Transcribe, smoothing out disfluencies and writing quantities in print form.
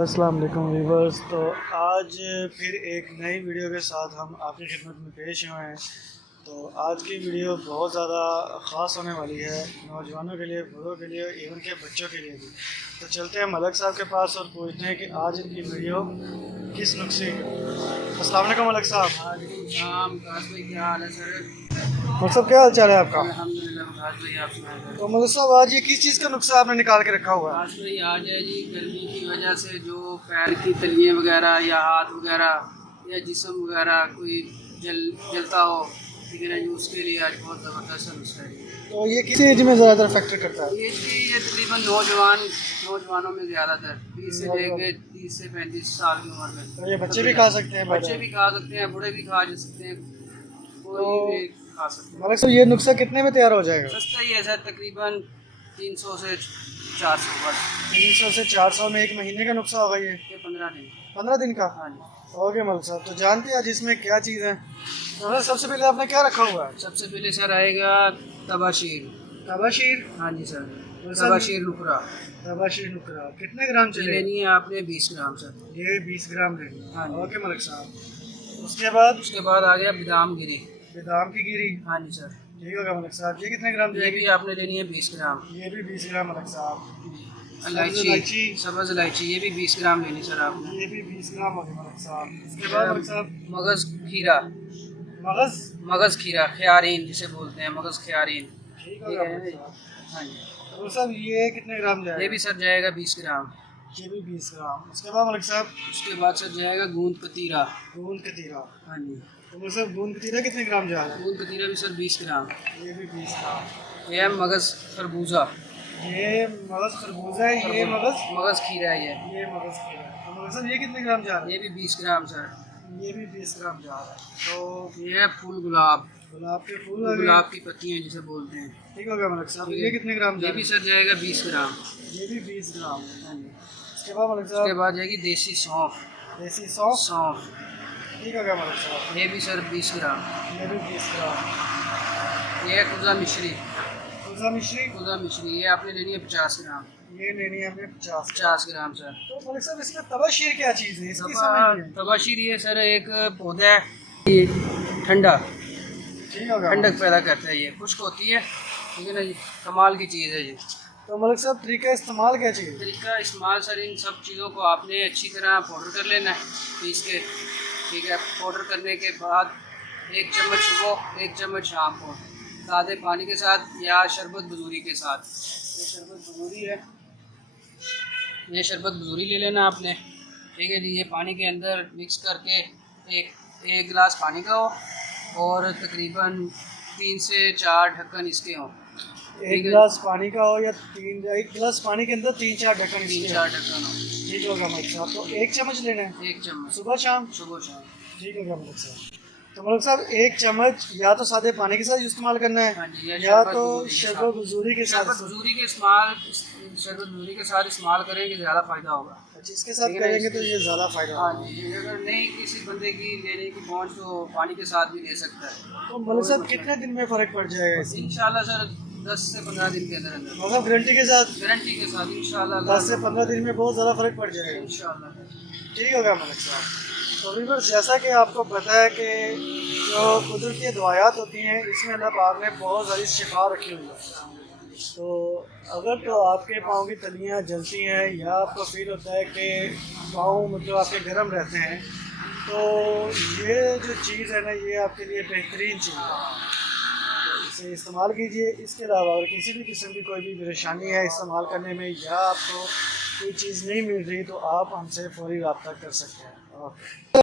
अस्सलाम वालेकुम व्यूवर्स। तो आज फिर एक नई वीडियो के साथ हम आपकी खिदमत में पेश हुए हैं। तो आज की वीडियो बहुत ज़्यादा ख़ास होने वाली है, नौजवानों के लिए, बूढ़ों के लिए, इवन के बच्चों के लिए भी। तो चलते हैं मलक साहब के पास और पूछते हैं कि आज इनकी वीडियो किस नुस्खे की। अस्सलाम वालेकुम मलक साहब। क्या हाल है सर? मलक साहब क्या हाल चाल है आपका? अल्हम्दुलिल्लाह। विकास भाई आप सुनाए? तो मलक साहब आज ये किस चीज़ का नुस्खा आपने निकाल के रखा हुआ है? विकास भाई आज है जी, गर्मी की वजह से जो पैर की तलियाँ वगैरह या हाथ वगैरह या जिस्म वगैरह कोई जलता हो, ठीक है ना जी, उसके लिए आज बहुत ज़बरदस्त नुस्खा है। तो ये किस एज में ज़्यादातर फैक्टर करता है? ये तकरीबन नौजवानों में ज़्यादातर 20 से लेकर 30 से 35 साल की उम्र में। तो ये बच्चे भी खा सकते हैं? बच्चे भी खा सकते हैं, बूढ़े भी खा सकते हैं, कोई भी खा सकते हैं। मलक साहब ये नुस्खा कितने में तैयार हो जाएगा? सस्ता ही है सर, तकरीबन 300 से 400 बस। 300 से 400 में एक महीने का नुस्खा होगा ये? 15 दिन। 15 दिन का? हाँ जी। ओके मलक साहब, तो जानते हैं आज इसमें क्या चीज़ है? तो सबसे पहले आपने क्या रखा हुआ है? सबसे पहले सर आएगा तबाशीर। तबाशीर? हाँ जी सर, सर तबाशीर नुकरा। तबाशीर नुकरा कितने ग्राम ये चले? लेनी है आपने 20 ग्राम सर। ये 20 ग्राम लेनी है। हाँ जी। ओके मलक साहब, उसके बाद? उसके बाद आ गया बादाम गिरी। बादाम की गिरी? हाँ जी सर। ठीक होगा मलक साहब, ये कितने ग्राम ये जाएगी? भी आपने लेनी है 20 ग्राम। ये भी 20 ग्राम मलक साहब। इलायची, सब्ज़ इलायची, ये भी 20 ग्राम लेनी सर आपने। ये भी 20 ग्राम हो गए मलक साहब। इसके बाद मलक साहब? मगज़ खीरा। मगज़ खीरा, ख्यारीन जिसे बोलते हैं, मगज़ ख्यारीन। ठीक ठीक होगा है मलक जी। साहब। हाँ जी। तो साहब ये कितने ग्राम जाएगा? ये भी सर जाएगा 20 ग्राम। ये भी 20 ग्राम। उसके बाद मलक साहब? उसके बाद सर जाएगा गूंद कतीरा। गूंद कतीरा? हाँ जी। तो मलक साहब गूंद कतीरा कितने ग्राम जाएगा? गूंद कतीरा भी सर 20 ग्राम। ये भी 20 ग्राम। ये है मगज़ खरबूजा। ये मगज खरबूजा है, ये मगज़ खीरा है ये मगज खीरा है। तो मगज साहब ये कितने ग्राम जा रहा है? ये भी 20 ग्राम सर। ये भी 20 ग्राम जा रहा है। तो ये है फूल गुलाब। गुलाब के फूल आ गए। गुलाब की पत्तियाँ जिसे बोलते हैं। ठीक हो गया मलक साहब। ये कितने ग्राम जा ये रहा भी है? सर जाएगा 20 ग्राम। ये भी 20 ग्राम। हाँ जी। इसके बाद मलक उसके साहब? बाद जाएगी देसी सौंफ। देसी सौंफ? सौंफ, ठीक हो गया मलक साहब। ये भी सर 20 ग्राम। ये भी 20 ग्राम। ये है कुजा मिश्री। कुजा मिश्री? कुजा मिश्री ये आपने लेनी है 50 ग्राम। ये लेनी है हमें 50 ग्राम सर। तो मलक साहब इसमें तबाशीर क्या चीज़ है? इसकी समझ नहीं आई। तबाशीर ये सर एक पौधा है, ये ठंडा, ठीक होगा। ठंडक पैदा करता है, ये खुश्क होती है, ठीक है ना जी, कमाल की चीज़ है ये। तो मलक साहब तरीका इस्तेमाल क्या चाहिए? तरीका इस्तेमाल सर, इन सब चीज़ों को आपने अच्छी तरह पाउडर कर लेना है पीस के, ठीक है। पाउडर करने के बाद 1 चम्मच सुबह, 1 चम्मच शाम को, सादे पानी के साथ या शरबत बजूरी के साथ। ये शरबत बजूरी है, ये शरबत बजूरी ले लेना आपने, ठीक है जी। ये पानी के अंदर मिक्स करके एक गिलास पानी का हो और तकरीबन 3 से 4 ढक्कन इसके हों। एक गिलास पानी का हो या एक गिलास पानी के अंदर 3-4 ढक्कन? 3-4 ढक्कन हो। ठीक होगा मलक साहब। तो 1 चम्मच लेना है? 1 चम्मच सुबह शाम? सुबह शाम। ठीक होगा मलक साहब। तो मलक साहब 1 चम्मच या तो सादे पानी के साथ इस्तेमाल करना है, हाँ जी, या तो शरबत बजूरी के साथ? शरबत बजूरी के साथ इस्तेमाल करेंगे ज़्यादा फ़ायदा होगा। जिसके साथ करेंगे तो ये ज़्यादा फ़ायदा हाँ होगा। जी। अगर नहीं किसी बंदे की लेने की पहुँच तो पानी के साथ भी ले सकता है। तो मलक साहब कितने दिन में फ़र्क पड़ जाएगा इससे? इंशाल्लाह सर 10 से 15 दिन के अंदर अंदर, मतलब गारंटी के साथ? गारंटी के साथ इंशाल्लाह 10 से 15 दिन में बहुत ज़्यादा फ़र्क पड़ जाएगा। इंशाल्लाह। ठीक होगा मलक साहब। तो व्यूअर्स, जैसा कि आपको पता है कि जो कुदरती दवायात होती हैं इसमें अल्लाह पाक ने बहुत सारी शिफा रखी हुई है। तो अगर तो आपके पाँव की तलियाँ जलती हैं या आपको फील होता है कि पाँव मतलब आपके गर्म रहते हैं, तो ये जो चीज़ है ना, ये आपके लिए बेहतरीन चीज़ है, तो इसे इस्तेमाल कीजिए। इसके अलावा अगर किसी भी किस्म की कोई भी परेशानी है इस्तेमाल करने में या आपको कोई चीज़ नहीं मिल रही, तो आप हमसे फौरी रब्ता कर सकते हैं। ओके।